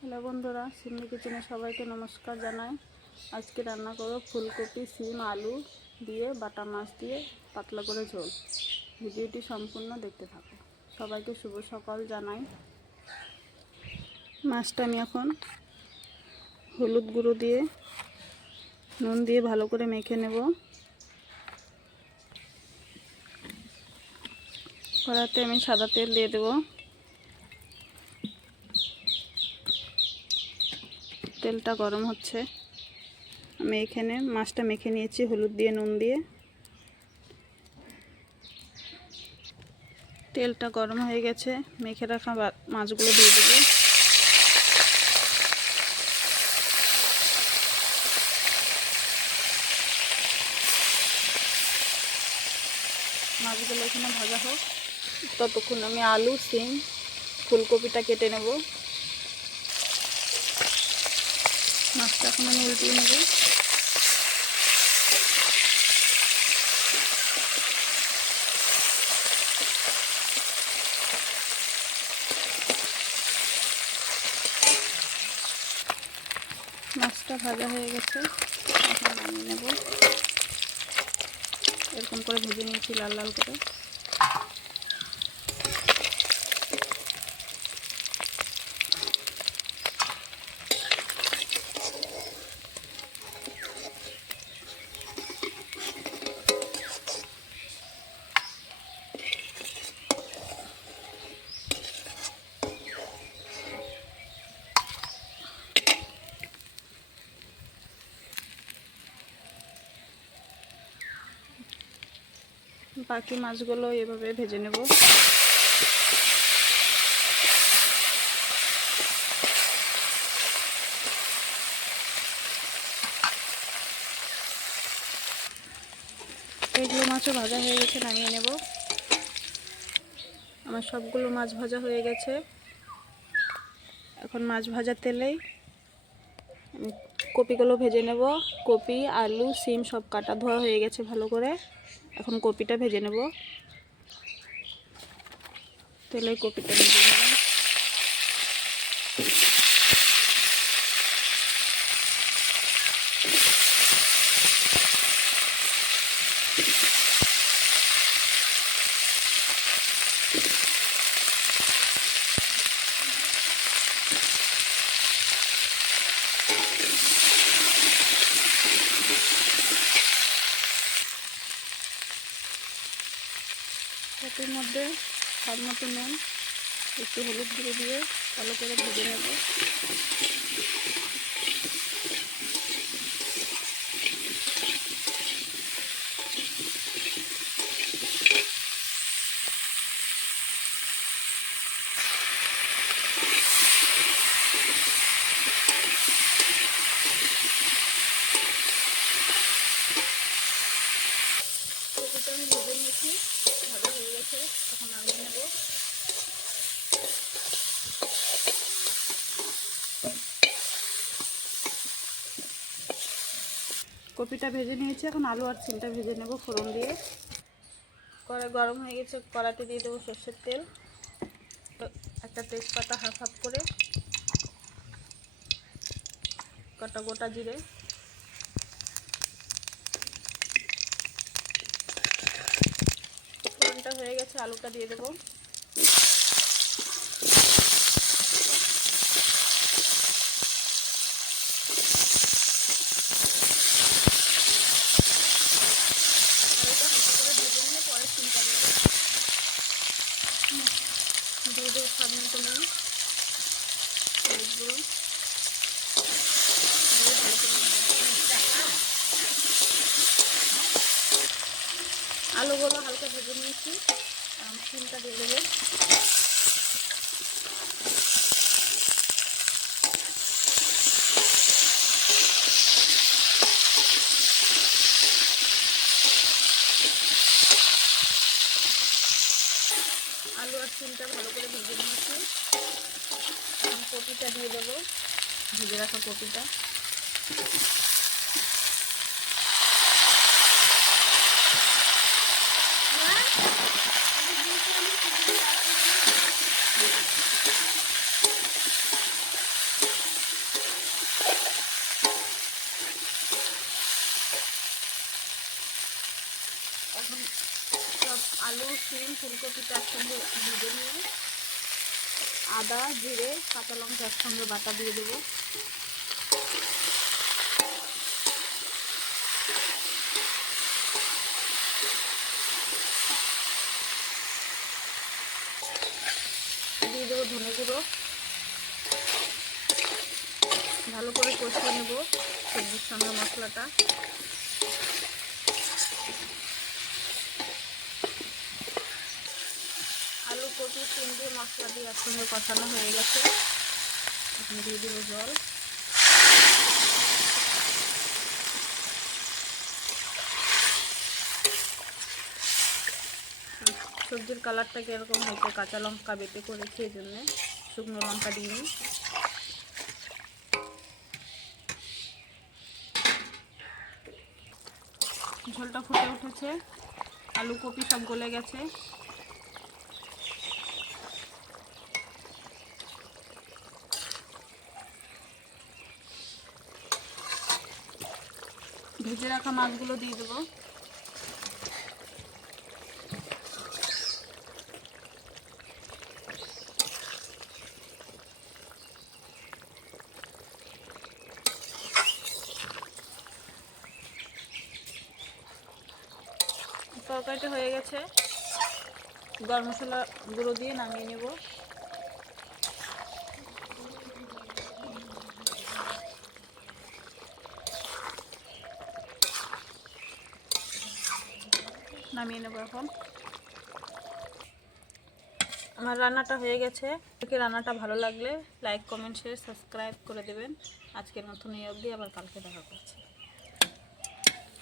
Hello বন্ধুরা, সিমলি কিচেনে সবাইকে নমস্কার জানাই। আজকে রান্না করব ফুলকপি, সিম, আলু দিয়ে বাটা মাছ দিয়ে পাতলা করে ঝোল। ভিডিওটি সম্পূর্ণ দেখতে থাকো। সবাইকে শুভ সকাল জানাই। মাছটা আমি এখন হলুদ গুঁড়ো দিয়ে নুন দিয়ে ভালো করে মেখে নেব। কড়াতে আমি সাদা তেল দিয়ে দেবো। তেলটা গরম হচ্ছে। আমি এখানে মাছটা মেখে নিয়েছি হলুদ দিয়ে নুন দিয়ে। তেলটা গরম হয়ে গেছে, মেখে রাখা মাছগুলো দিয়ে দেব। মাছগুলো এখানে ভাজা হোক, ততক্ষণ আমি আলু, সিম, ফুলকপিটা কেটে নেব। মাছটা এখন আমি উল্টিয়ে নেব। মাছটা ভাজা হয়ে গেছে, এখন নামিয়ে নেব। এরকম করে ভেজে নিয়েছি লাল লাল করে। বাকি মাছগুলো এভাবে ভেজে নেব। এগুলো মাছও ভাজা হয়ে গেছে, নামিয়ে নেব। আমার সবগুলো মাছ ভাজা হয়ে গেছে। এখন মাছ ভাজা তেলেই আমি কপিগুলো ভেজে নেব। কপি, আলু, সিম সব কাটা ধোয়া হয়ে গেছে ভালো করে। এখন কপিটা ভেজে নেব। তেলে কপিটা ভেজে নেব। কপির মধ্যে স্বাদ মতো নুন, একটু হলুদ গুঁড়ো দিয়ে ভালো করে ভেজে নেব। কপিটা আমি ভেজে নিয়েছি, ভাজা হয়ে গেছে, এখন নামিয়ে নেব। কপিটা ভেজে নিয়েছি, এখন আলু আর সিমটা ভেজে নেব ফোড়ন দিয়ে। কড়াই গরম হয়ে গেছে, কড়াতে দিয়ে দেবো সর্ষের তেল, একটা তেজপাতা হাফ হাফ করে, কটা গোটা জিরে, ফোড়নটা হয়ে গেছে, আলুটা দিয়ে দেবো। আলুটা হালকা করে ভেজে নিয়ে পরে সিমটা দিয়ে দেবো স্বাদ মতো নুন, হলুদ গুঁড়ো দিয়ে ভালো করে আলুগুলো হালকা ভেজে নিয়েছি, সিমটা দিয়ে দেবো। আলু আর সিমটা ভালো করে ভেজে নিয়েছি, কপিটা দিয়ে দেবো, ভেজে রাখা কপিটা। সিম ফুলকপিটা একসঙ্গে ভেজে নিয়ে আদা জিরে কাঁচা লঙ্কা একসঙ্গে বাটা দিয়ে দেবো। দিয়ে দেবো ধনে গুঁড়ো। ভালো করে কষিয়ে নেব সবজির সঙ্গে মশলাটা। আলু কপি সিম দিয়ে মশলা দিয়ে একসঙ্গে কষানো হয়ে গেছে। এখন দিয়ে দেবো জল। সবজির কালারটা কীরকম হয়েছে, কাঁচা লঙ্কা বেটে করেছি, এই জন্যে শুকনো লঙ্কা দিইনি। ঝোলটা ফুটে উঠেছে, আলু কপি সব গলে গেছে। ভেজে রাখা মাছগুলো দিয়ে দেবো। তরকারিটা হয়ে গেছে, গরম মশলা গুঁড়ো দিয়ে নামিয়ে নেব। নামিয়ে নেব এখন। আমার রান্নাটা হয়ে গেছে। রান্নাটা ভালো লাগলে লাইক কমেন্ট শেয়ার সাবস্ক্রাইব করে দেবেন। আজকের মতন এই অবধি, আবার কালকে দেখা করছি।